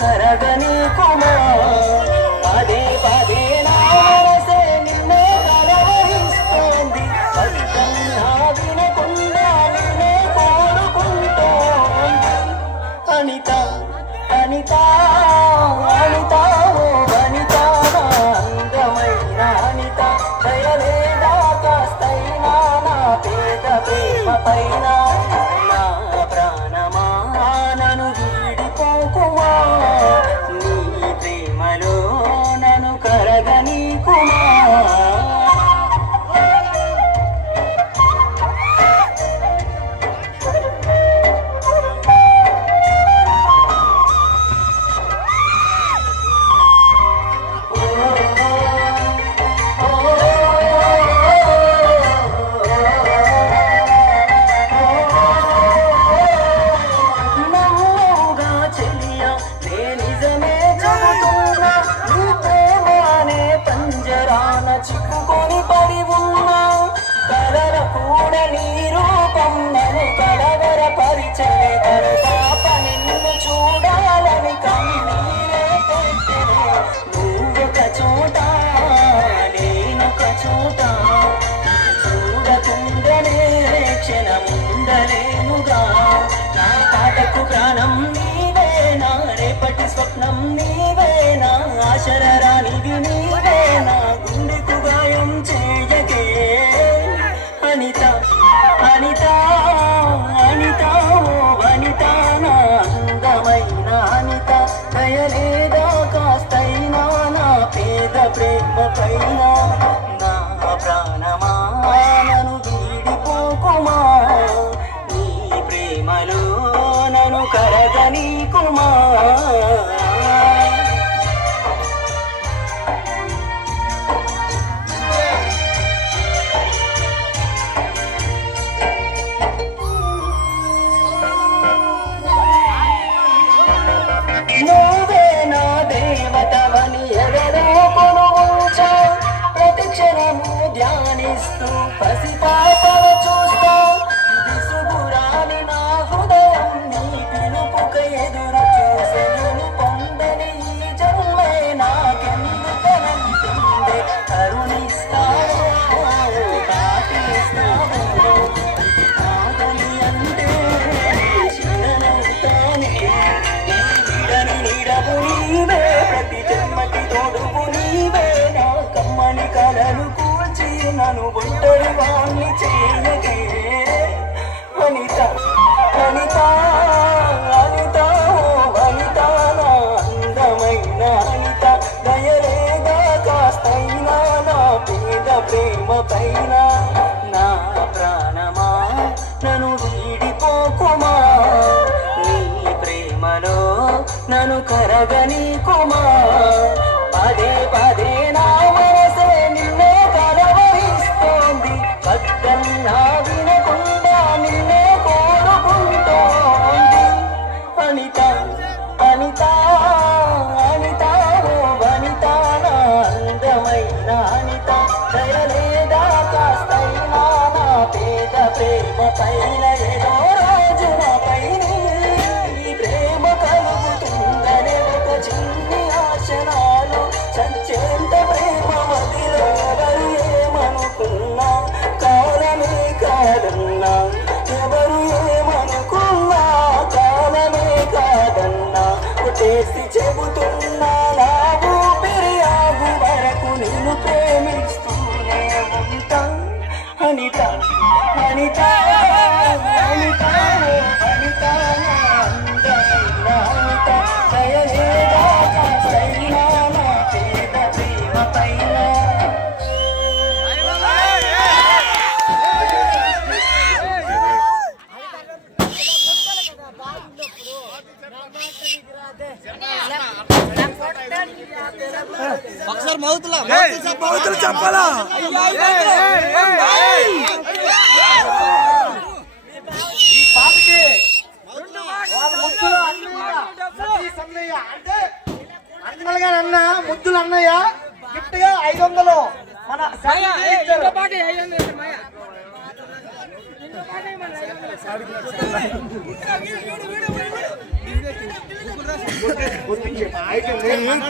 కరగని కుమా పదే పదే నా మనసే నిన్నే కలవరిస్తోంది పలికన్నా వినకుండా నిన్నే కోరుకుంటోంది అనిత అనిత అనిత ఓ అనిత అందమైన అనిత దయలేదా కాస్తైనా నా పేద ప్రేమ పైన నా ప్రాణమా నన్ను వీడిపోకుమా నీ ప్రేమలో నన్ను కరగని కుమా చిక్కుకొని పడి ఉన్నా కలల కూడా నీ రూపం నన్ను కలవర పరిచయరు పాప నిన్ను చూడాలని కన్నీరే పెట్టెనే నువ్వొక చోట నేనొక చోట చూడకుండనే క్షణముండలేనుగా నా పాటకు ప్రాణం నీవేనా రేపటి స్వప్నం నీవేనా ఆశరానిది నీవేనా గుండెకు గాయం చేయగే అనిత అనిత అనిత ఓ అనిత నా అందమైన అనిత దయలేదా కాస్తైనా నా పేద ప్రేమ పైన నా ప్రాణమా నన్ను వీడిపోకుమా నీ ప్రేమలో నన్ను కరగని కుమా నువ్వే నా దేవతవని ఎవరో కొనుచా ప్రతి క్షణము ధ్యానిస్తూ పసిపాపల చూస్తా విసుగురాని నా హృదయం నీ పిలుపుక ఎదురు చూసే నేను పొందని ఈ జన్మే నాకెందుకనంటుందే కరుణిస్తావో కాటిస్తావో కాదని అంటే శిలనవుతానే నీడవు నీవే ప్రతి జన్మకి తోడువు నీవే నా కమ్మని కలలు కూల్చి నన్ను ఒంటరి వాణ్ణి చేయగే అనిత అనిత అనిత అనిత నా అందమైన అనిత దయలేదా కాస్తైనా నా పేద ప్రేమ పైన నా ప్రాణమా నన్ను వీడిపోకుమా నీ ప్రేమలో నన్ను కరగని కుమా పదే పదే నా మనసే నిన్నే కలవరిస్తోంది పద్దన్నా వినకుండా నిన్నే కోరుకుంటోంది అనిత అనిత అనిత ఓ అనిత నా అందమైన అనిత దయలేదా కాస్తైనా నా పేద ప్రేమ పైన ఏదో రాజు నా పైన ప్రేమ కలుగుతుందనే ఒక చిన్ని ఆశనాలు చచ్చేంత ప్రేమ మదిలో ఎవరు ఏమనుకున్నా కాలమే కాదన్నా ఎవరు ఏమనుకున్నా కాలమే కాదన్నా కొట్టేసి చెబుతున్నా నా ఊపిరి ఆగు వరకు నిన్ను ప్రేమిస్తూనే ఉంటా అనిత అనిత అనిత అనిత అనిత దయలేదా కాస్తైనా నా పేద ప్రేమ పైన ఒకసారి మౌతులు చెప్పాలా ఈ పాపకి అంటే అన్న ముద్దులు అన్నయ్య గిఫ్ట్ గా 500 మన గుర్తించి అయిపోయింది